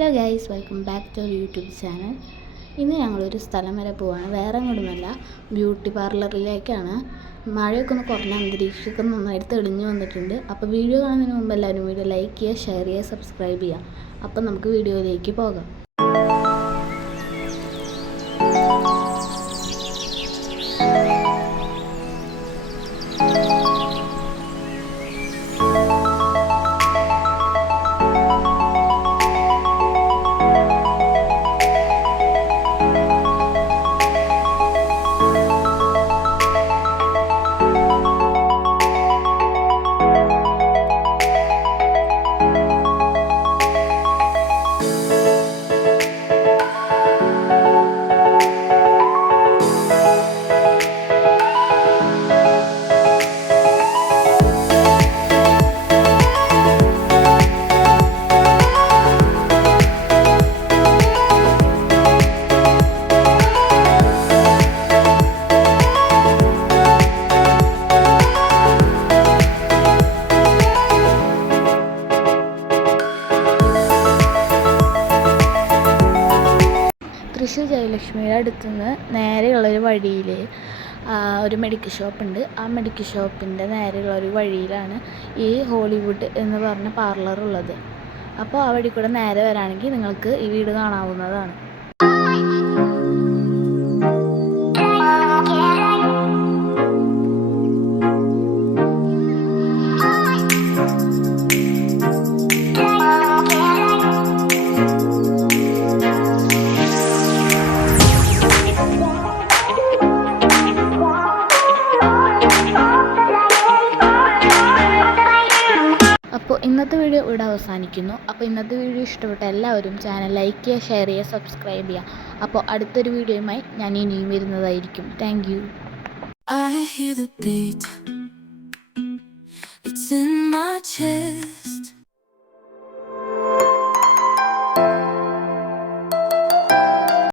Hello guys, welcome back to YouTube channel. ഇന്ന് ഞങ്ങളൊരു സ്ഥലം വരെ പോവാണ്. വേറെ എങ്ങോട്ടുമല്ല, ബ്യൂട്ടി പാർലറിലേക്കാണ്. മഴയൊക്കെ ഒന്ന് കുറഞ്ഞ അന്തരീക്ഷമൊക്കെ നന്നായിട്ട് തെളിഞ്ഞു വന്നിട്ടുണ്ട്. അപ്പോൾ വീഡിയോ കാണുന്നതിന് മുമ്പ് എല്ലാവരും വീഡിയോ ലൈക്ക് ചെയ്യുക, ഷെയർ ചെയ്യുക, സബ്സ്ക്രൈബ് ചെയ്യുക. അപ്പോൾ നമുക്ക് വീഡിയോയിലേക്ക് പോകാം. തൃശ്ശൂർ ജയലക്ഷ്മിയുടെ അടുത്തുനിന്ന് നേരെയുള്ളൊരു വഴിയിൽ ഒരു മെഡിക്കൽ ഷോപ്പുണ്ട്. ആ മെഡിക്കൽ ഷോപ്പിൻ്റെ നേരെയുള്ളൊരു വഴിയിലാണ് ഈ ഹോളിവുഡ് എന്ന് പറഞ്ഞ പാർലർ ഉള്ളത്. അപ്പോൾ ആ വഴി കൂടെ നേരെ വരാണെങ്കിൽ നിങ്ങൾക്ക് ഈ വീട് കാണാവുന്നതാണ്. അപ്പോൾ ഇന്നത്തെ വീഡിയോ ഇവിടെ അവസാനിക്കുന്നു. അപ്പോൾ ഇന്നത്തെ വീഡിയോ ഇഷ്ടപ്പെട്ട എല്ലാവരും ചാനൽ ലൈക്ക് ചെയ്യുക, ഷെയർ ചെയ്യുക, സബ്സ്ക്രൈബ് ചെയ്യുക. അപ്പോൾ അടുത്തൊരു വീഡിയോയുമായി ഞാൻ ഇനിയും വരുന്നതായിരിക്കും. Thank you. I hear the beat, it's in my chest.